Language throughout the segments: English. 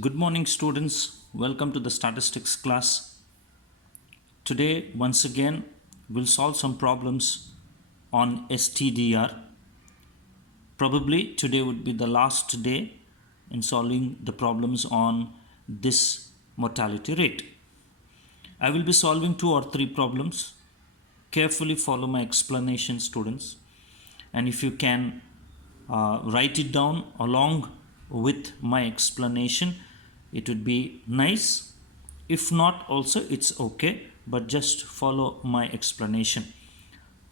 Good morning, students. Welcome to the statistics class. Today, once again, we'll solve some problems on STDR. Probably today would be the last day in solving the problems on this mortality rate. I will be solving 2 or 3 problems. Carefully follow my explanation, students. And if you can write it down along with my explanation, it would be nice. If not, also it's okay, but just follow my explanation.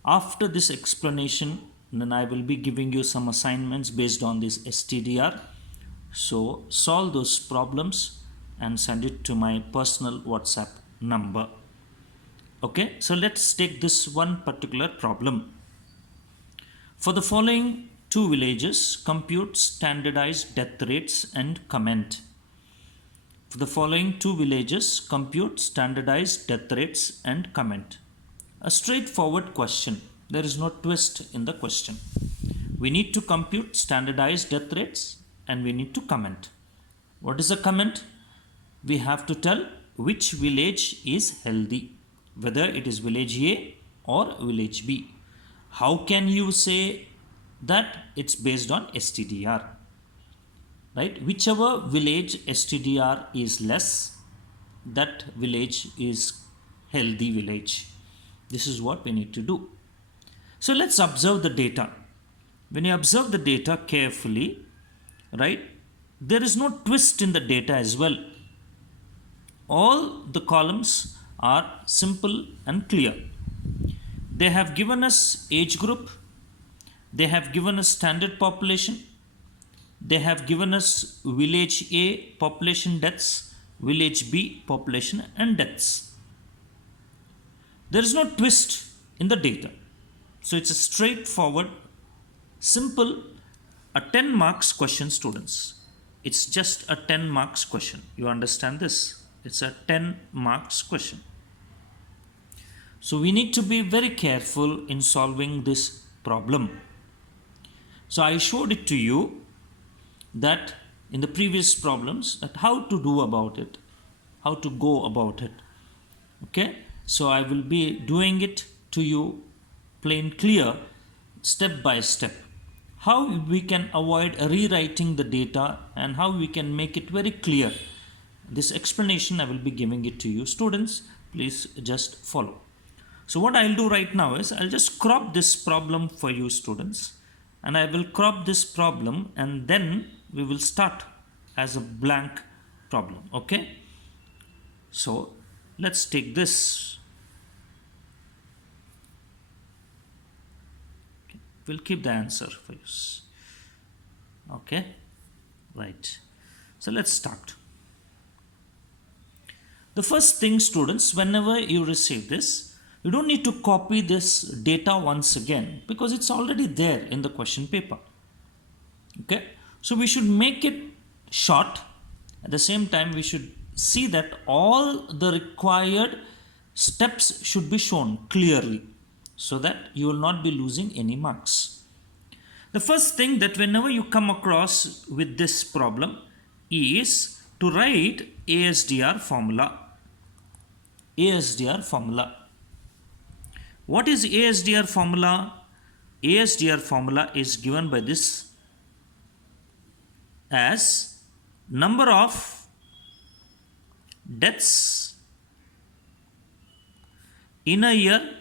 After this explanation, then I will be giving you some assignments based on this STDR. So solve those problems and send it to my personal WhatsApp number. Okay, so let's take this one particular problem. For the following 2 villages, compute standardized death rates and comment. For the following 2 villages, compute standardized death rates and comment. A straightforward question. There is no twist in the question. We need to compute standardized death rates and we need to comment. What is a comment? We have to tell which village is healthy, whether it is village A or village B. How can you say that? It's based on STDR, right? Whichever village STDR is less, that village is healthy village. This is what we need to do. So let's observe the data. When you observe the data carefully, right, there is no twist in the data as well. All the columns are simple and clear. They have given us age group, they have given us standard population, they have given us village A population deaths, village B population and deaths. There is no twist in the data. So it's a straightforward, simple, a 10 marks question, students. It's just a 10 marks question. You understand this? It's a 10 marks question. So we need to be very careful in solving this problem. So I showed it to you that in the previous problems, that how to do about it, how to go about it. Okay, so I will be doing it to you plain clear, step by step. How we can avoid rewriting the data and how we can make it very clear. This explanation I will be giving it to you, students. Please just follow. So what I'll do right now is I'll just crop this problem for you, students, and I will crop this problem and then we will start as a blank problem. Okay, so let's take this. Okay. We'll keep the answer for you. Okay, right. So let's start. The first thing, students, whenever you receive this, you don't need to copy this data once again because it's already there in the question paper. Okay, so we should make it short. At the same time, we should see that all the required steps should be shown clearly so that you will not be losing any marks. The first thing that whenever you come across with this problem is to write ASDR formula. ASDR formula. What is ASDR formula? ASDR formula is given by this as number of deaths in a year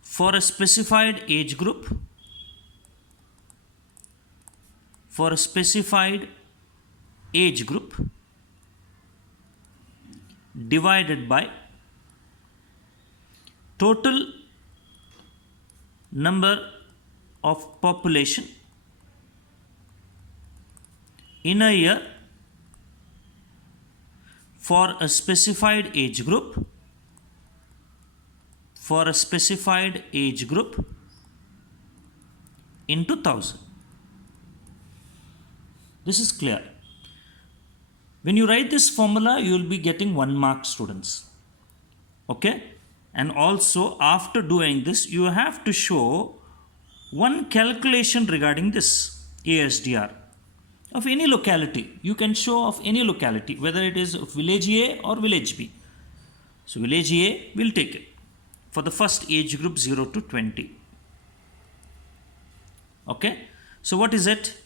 for a specified age group, for a specified age group divided by total number of population in a year for a specified age group, for a specified age group into 1000. This is clear. When you write this formula, you will be getting 1 mark, students. Okay, and also after doing this, you have to show one calculation regarding this ASDR. of any locality. You can show of any locality, whether it is village A or village B. So village A will take it for the first age group 0 to 20. Okay, so what is it?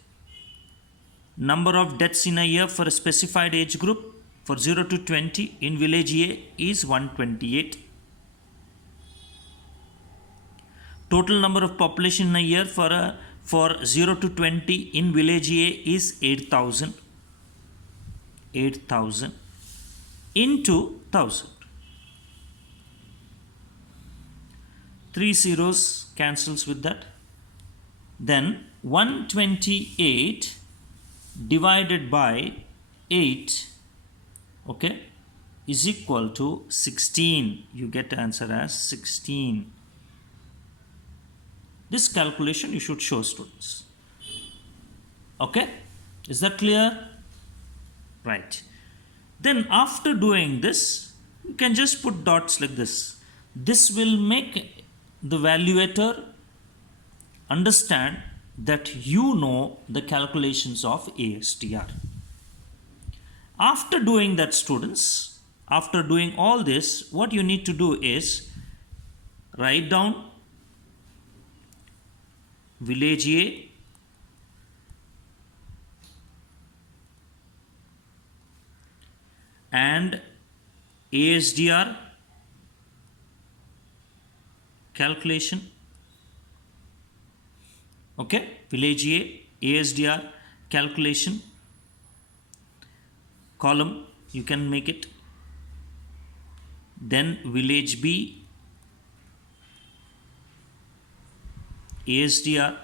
Number of deaths in a year for a specified age group for 0 to 20 in village A is 128. Total number of population in a year for 0 to 20 in village A is 8,000. 8,000 into 1,000. 3 zeros cancels with that. Then 128 divided by 8, okay, is equal to 16. You get answer as 16. This calculation you should show, students. Okay, is that clear? Right. Then after doing this, you can just put dots like this. This will make the evaluator understand that you know the calculations of STDR. After doing that, students, after doing all this, what you need to do is write down village A and STDR calculation. Okay, village A, STDR calculation, column you can make it. Then village B, STDR,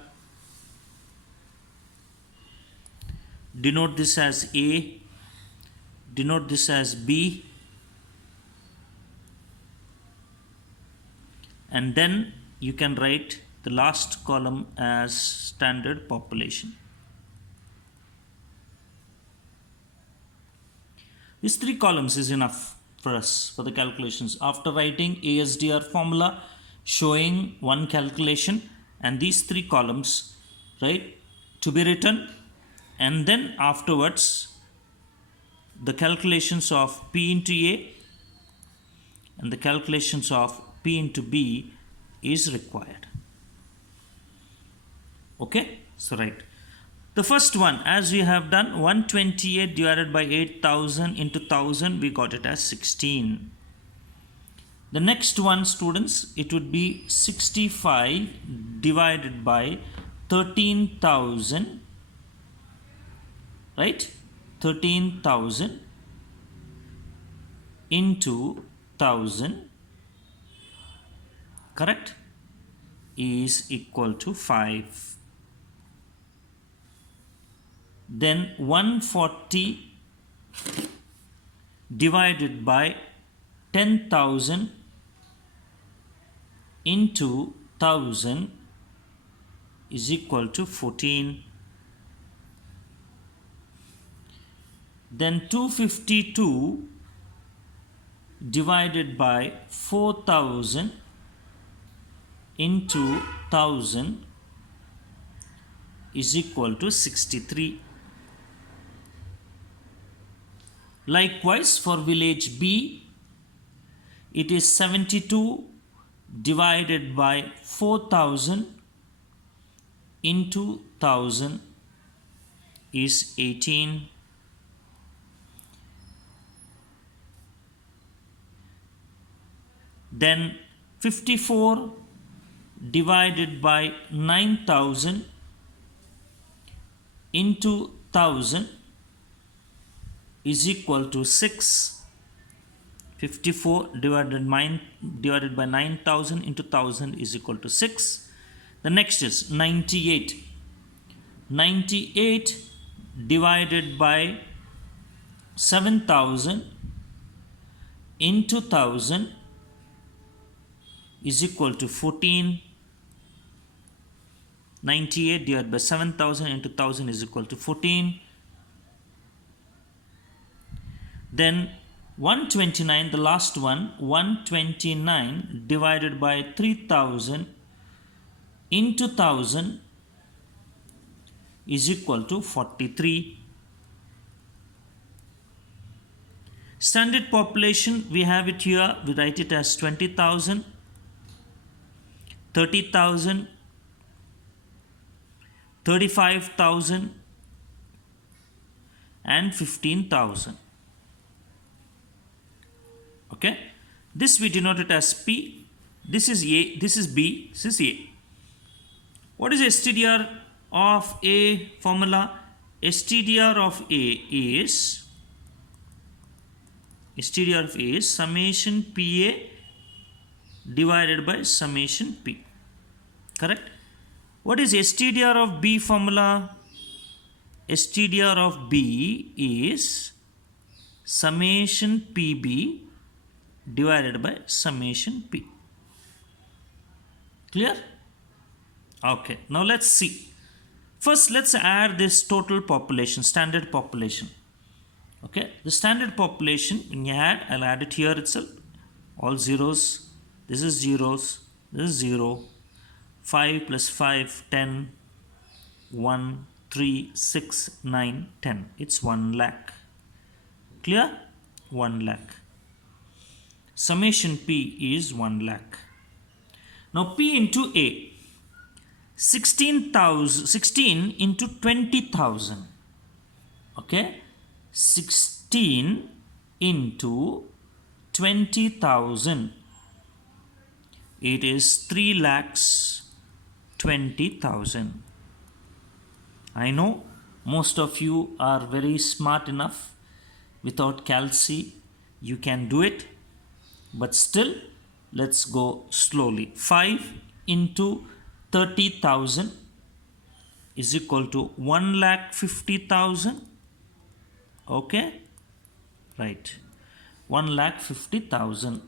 denote this as A, denote this as B, and then you can write the last column as standard population. These 3 columns is enough for us for the calculations. After writing STDR formula showing one calculation and these 3 columns, right, to be written, and then afterwards the calculations of P into A and the calculations of P into B is required. Okay, so right, the first one, as we have done, 128 divided by 8,000 into 1,000, we got it as 16. The next one, students, it would be 65 divided by 13,000, right, 13,000 into 1,000, correct, is equal to 5. Then 140 divided by 10,000 into 1,000 is equal to 14. Then 252 divided by 4,000 into 1,000 is equal to 63. Likewise, for village B, it is 72 divided by 4,000 into 1,000 is 18. Then 54 divided by 9,000 into 1,000 is equal to 6. 54 divided by 9,000 into 1,000 is equal to 6. The next is 98. 98 divided by 7,000 into 1,000 is equal to 14. 98 divided by 7,000 into 1,000 is equal to 14. Then 129, the last one, 129 divided by 3,000 into 1,000 is equal to 43. Standard population, we have it here, we write it as 20,000, 30,000, 35,000 and 15,000. Okay, this we denote it as P. This is A, this is B, this is A. What is STDR of A formula? STDR of A is summation PA divided by summation P. Correct? What is STDR of B formula? STDR of B is summation PB divided by summation P. Clear? Okay, now let's see. First, let's add this total population, standard population. Okay, the standard population, when you add, I'll add it here itself. All zeros. This is zeros. This is 0. 5 plus 5, 10. 1, 3, 6, 9, 10. It's 1 lakh. Clear? 1 lakh. Summation P is 1 lakh. Now P into A. 16 into 20,000. Okay? 16 into 20,000. It is 3 lakhs 20,000. I know most of you are very smart enough. Without calci, you can do it. But still, let's go slowly. 5 into 30,000 is equal to 1,50,000. Okay, right, 1,50,000.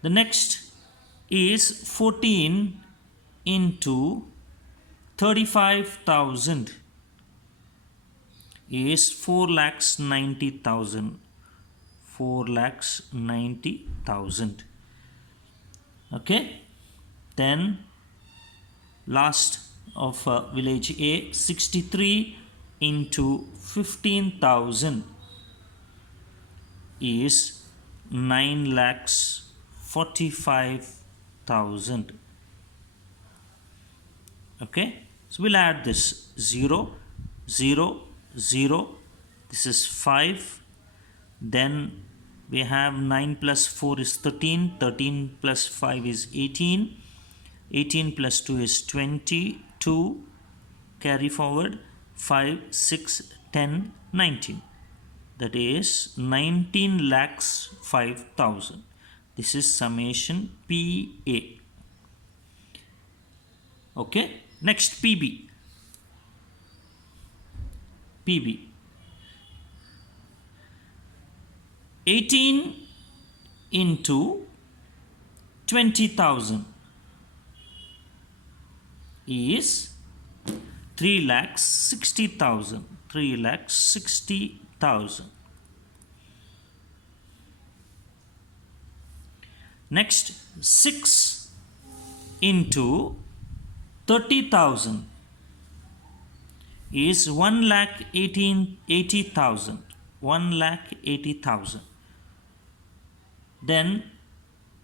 The next is 14 into 35,000 is 4,90,000. 4,90,000. Okay, then last of village A, 63 into 15,000 is 9,45,000. Okay, so we'll add this 0, 0, 0. This is 5. Then we have 9 plus 4 is 13. 13 plus 5 is 18. 18 plus 2 is 22. Carry forward 5, 6, 10, 19. That is 19 lakhs 5,000. This is summation PA. Okay. Next PB. PB. 18 into 20,000 is 3,60,000. 3,60,000. Next, 6 into 30,000 is 1,80,000. 1,80,000. Then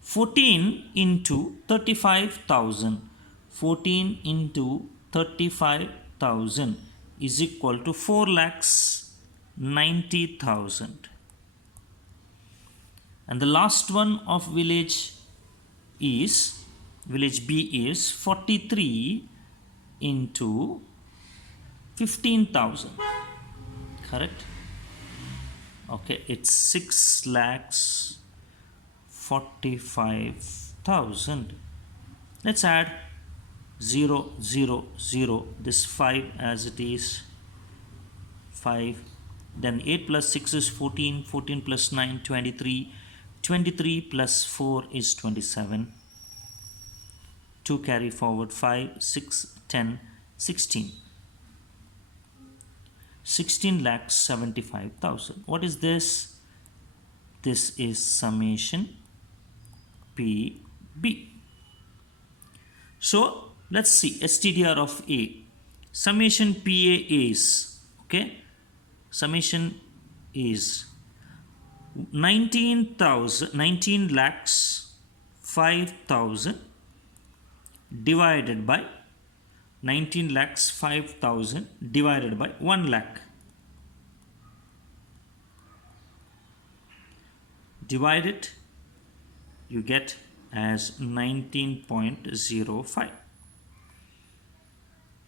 14 into 35,000. 14 into 35,000 is equal to 4,90,000. And the last one of village B is 43 into 15,000. Correct? Okay, it's 6,45,000. Let's add 0, 0, 0. This 5 as it is. 5. Then 8 plus 6 is 14. 14 plus 9, 23. 23 plus 4 is 27. 2 carry forward 5, 6, 10, 16. 16,75,000. What is this? This is summation PB. So let's see STDR of A. summation PA is, okay, summation is 19 lakhs 5,000 divided by 19 lakhs 5,000 divided by 1 lakh. Divide it, you get as 19.05.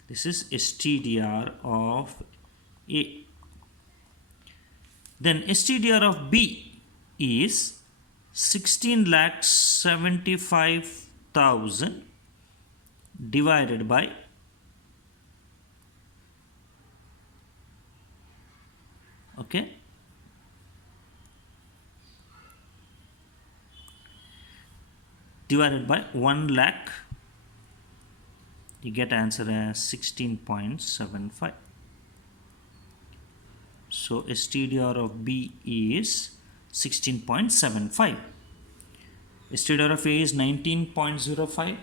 This is STDR of A. Then STDR of B is 16 lakhs 75,000 divided by divided by 1 lakh. You get answer as 16.75. So STDR of B is 16.75. STDR of A is 19.05.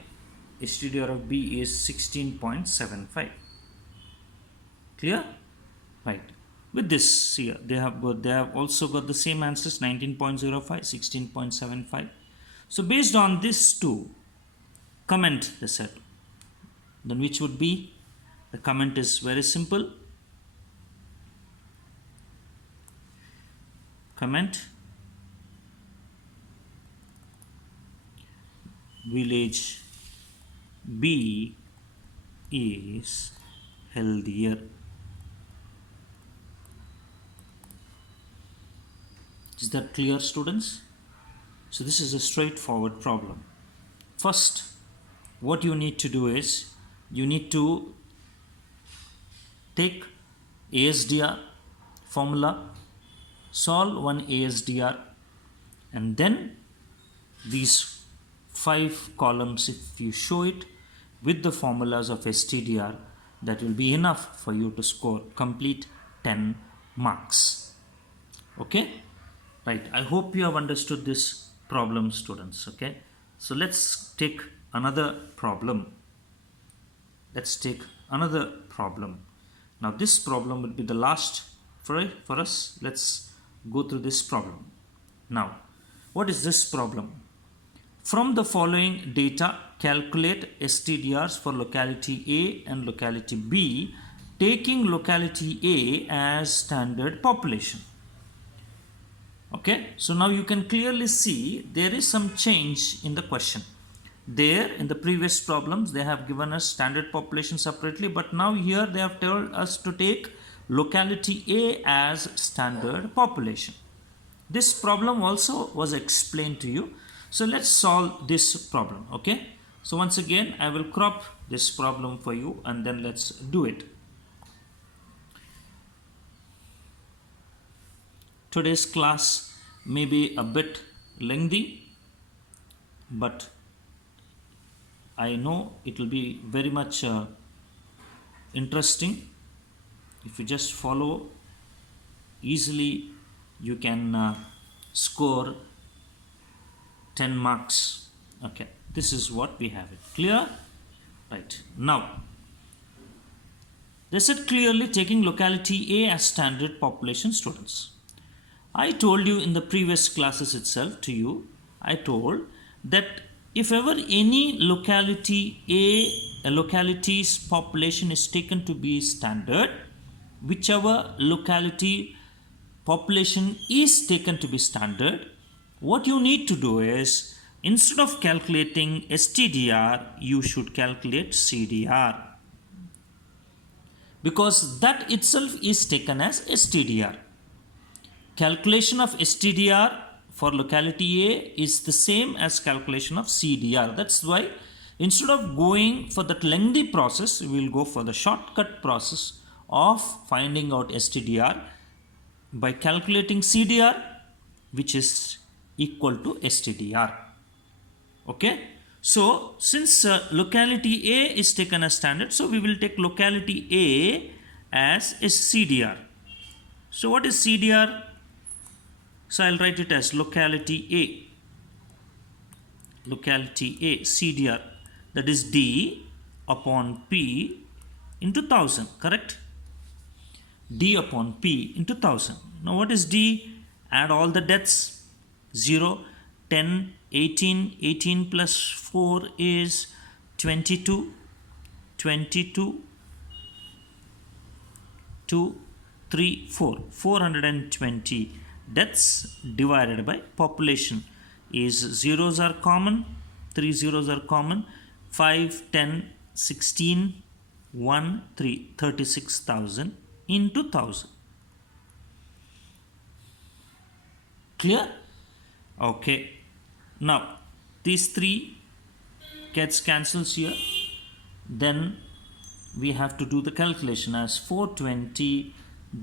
STDR of B is 16.75. Clear? Right. With this here, they have also got the same answers, 19.05, 16.75. So based on this two, comment the set. Then which would be, the comment is very simple. Comment village B is healthier. Is that clear, students? So this is a straightforward problem. First, what you need to do is, you need to take ASDR formula, solve one ASDR, and then these 5 columns, if you show it with the formulas of STDR, that will be enough for you to score complete 10 marks. Okay? Right. I hope you have understood this problem, students. Okay? So let's take another problem. Now this problem will be the last for us. Let's go through this problem. Now, what is this problem? From the following data, calculate STDRs for locality A and locality B, taking locality A as standard population. Okay, so now you can clearly see there is some change in the question. There in the previous problems they have given us standard population separately, but now here they have told us to take locality A as standard population. This problem also was explained to you. So let's solve this problem. Okay, so once again I will crop this problem for you and then let's do it. Today's class may be a bit lengthy, but I know it will be very much interesting. If you just follow easily, you can score 10 marks. Okay, this is what we have it. Clear? Right. Now, they said clearly taking locality A as standard population, students. I told you in the previous classes itself to you, I told that if ever any locality's population is taken to be standard, whichever locality population is taken to be standard, what you need to do is, instead of calculating STDR, you should calculate CDR, because that itself is taken as STDR. Calculation of STDR for locality A is the same as calculation of CDR. That's why instead of going for that lengthy process, we will go for the shortcut process of finding out STDR by calculating CDR, which is equal to STDR. Okay, so since locality A is taken as standard, so we will take locality A as a CDR. So what is CDR? So I'll write it as locality A CDR, that is D upon P into 1000, correct? D upon P into 1000. Now what is D? Add all the deaths. 0, 10, 18, 18 plus 4 is 22, 22, 2, 3, 4. 420 deaths divided by population is zeros are common, 3 zeros are common, 5, 10, 16, 1, 3, 36,000 into 1000. Clear? Okay. Now these 3 gets cancels here. Then we have to do the calculation as 420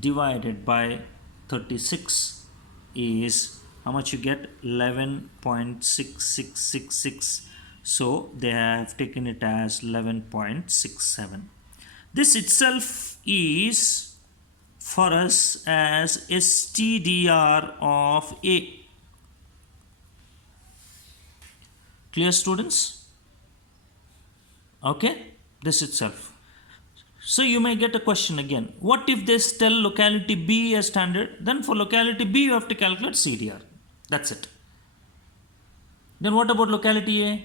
divided by 36 is how much you get? 11.6666. So they have taken it as 11.67. This itself is for us as STDR of A. Clear, students? Okay, this itself. So you may get a question again. What if they tell locality B as standard? Then for locality B you have to calculate CDR. That's it. Then what about locality A?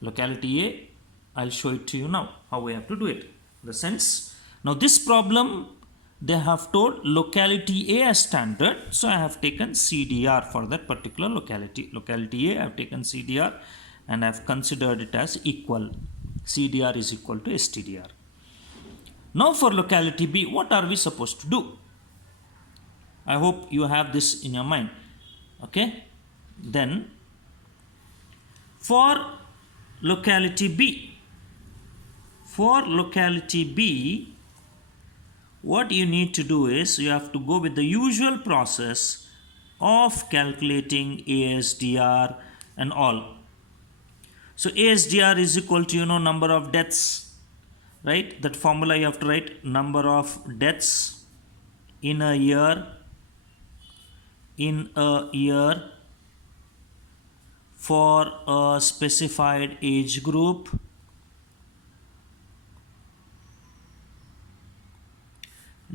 Locality A, I'll show it to you now how we have to do it. The sense. Now this problem they have told locality A as standard. So I have taken CDR for that particular locality. Locality A I have taken CDR and I have considered it as equal. CDR is equal to STDR. Now for locality B, what are we supposed to do? I hope you have this in your mind. Okay. Then for locality B, what you need to do is you have to go with the usual process of calculating ASDR and all. So ASDR is equal to number of deaths, right? That formula you have to write, number of deaths in a year for a specified age group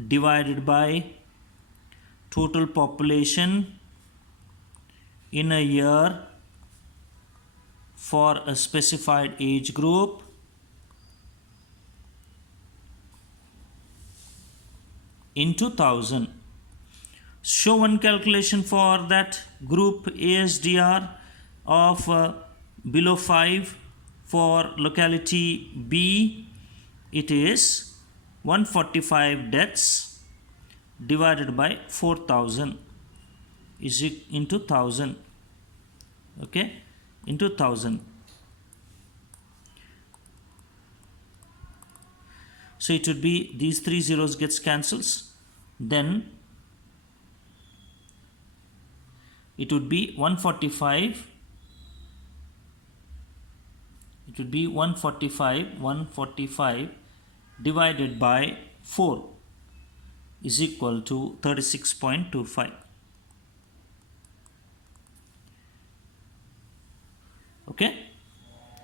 divided by total population in a year for a specified age group into 1000. Show one calculation for that group ASDR of below 5 for locality B. It is 145 deaths divided by 4000 is into 1000. Okay, into 1000. So it would be these 3 zeros gets cancels. Then it would be 145. It would be 145 divided by 4 is equal to 36.25. Okay.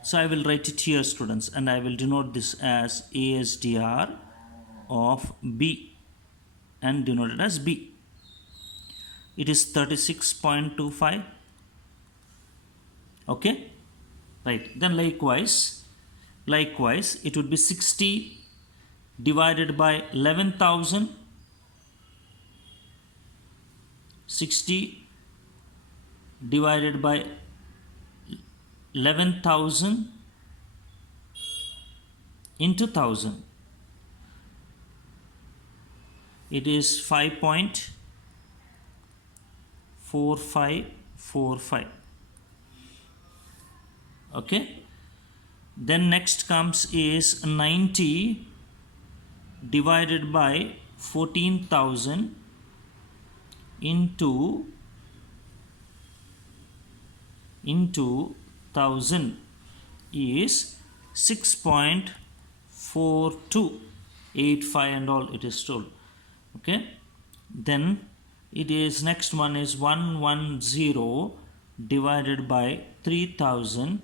So I will write it here, students, and I will denote this as ASDR of B and denote it as B. It is 36.25. Okay, right. Then likewise it would be 60 divided by 11,000. 60 divided by 11,000 into 1000. It is 5.4545. Okay. Then next comes is 90 divided by 14,000 into 1000 is 6.4285 and all it is told. Okay. Then it is next one is 110 divided by 3000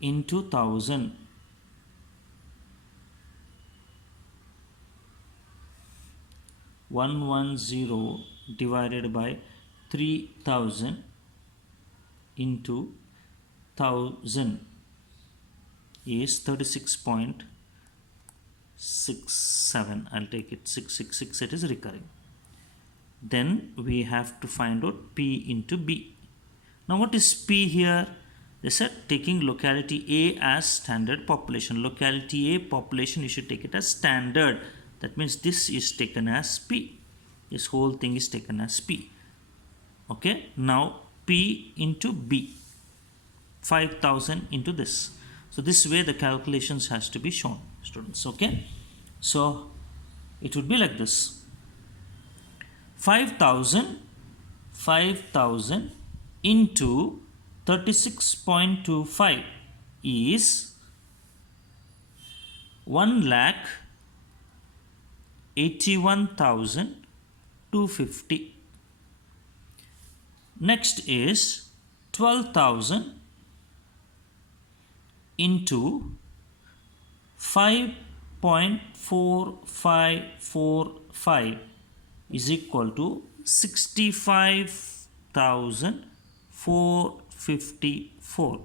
into 1000. 110 divided by 3000 into 1000 is 36.67. I'll take it 666. It is recurring. Then we have to find out P into B. Now what is P here? They said taking locality A as standard population. Locality A population, you should take it as standard. That means this is taken as P. This whole thing is taken as P. Okay. Now P into B. 5000 into this. So this way the calculations has to be shown, students. Okay. So it would be like this. 5000 into 36.25 is 1,81,250. Next is 12,000 into 5.4545 is equal to 65,454.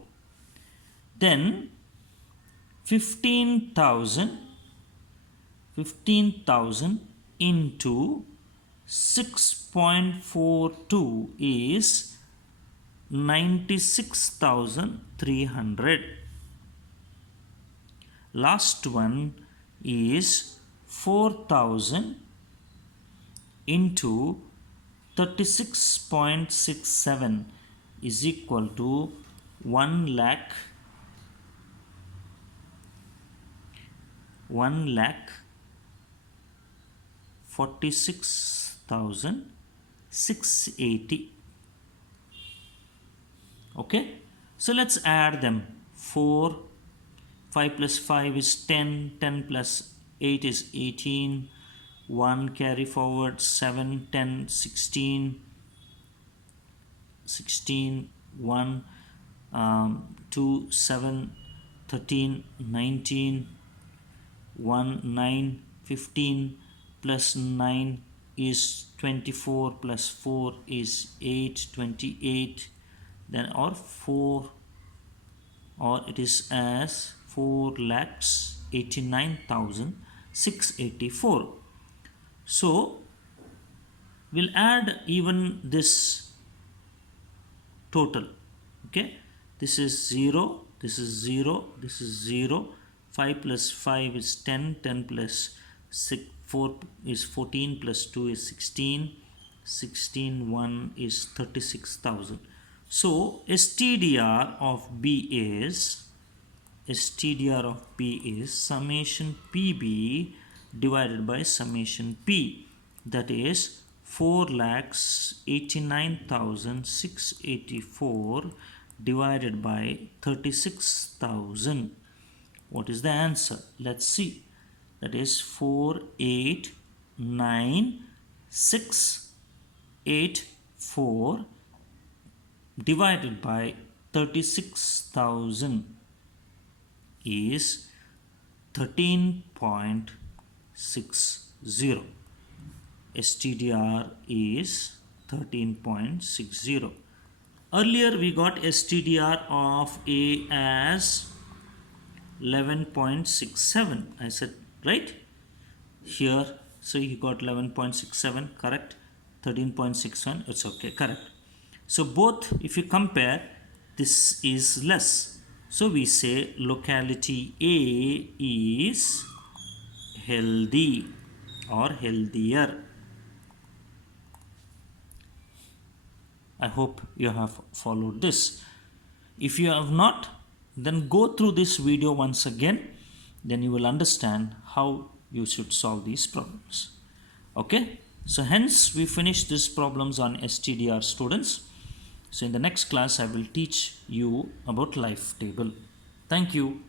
Then 15,000 into 6.42 is 96,300. Last one is 4,000 into 36.67 is equal to 1,46,680. Okay, so let's add them. 5 plus 5 is 10, 10 plus 8 is 18, 1 carry forward, 7, 10, 16, 1, 2, 7, 13, 19, 1, 9, 15, plus 9 is 24, plus 4 is 8, 28, then or 4, or it is as 4,89,684. So we'll add even this total. Okay, this is 0, this is 0, this is 0. 5 plus 5 is 10, 10 plus 4 is 14, plus 2 is 16, 1 is 36,000. So STDR of B is summation PB divided by summation P, that is 4,89,684 divided by 36,000. What is the answer? Let's see. That is 4,89,684 divided by 36,000 is 13.60. STDR is 13.60. Earlier we got STDR of A as 11.67. I said right here. So you got 11.67, correct. 13.61, it's okay, correct. So both, if you compare, this is less. So we say locality A is healthy or healthier. I hope you have followed this. If you have not, then go through this video once again. Then you will understand how you should solve these problems. Okay. So hence we finish these problems on STDR, students. So in the next class I will teach you about life table. Thank you.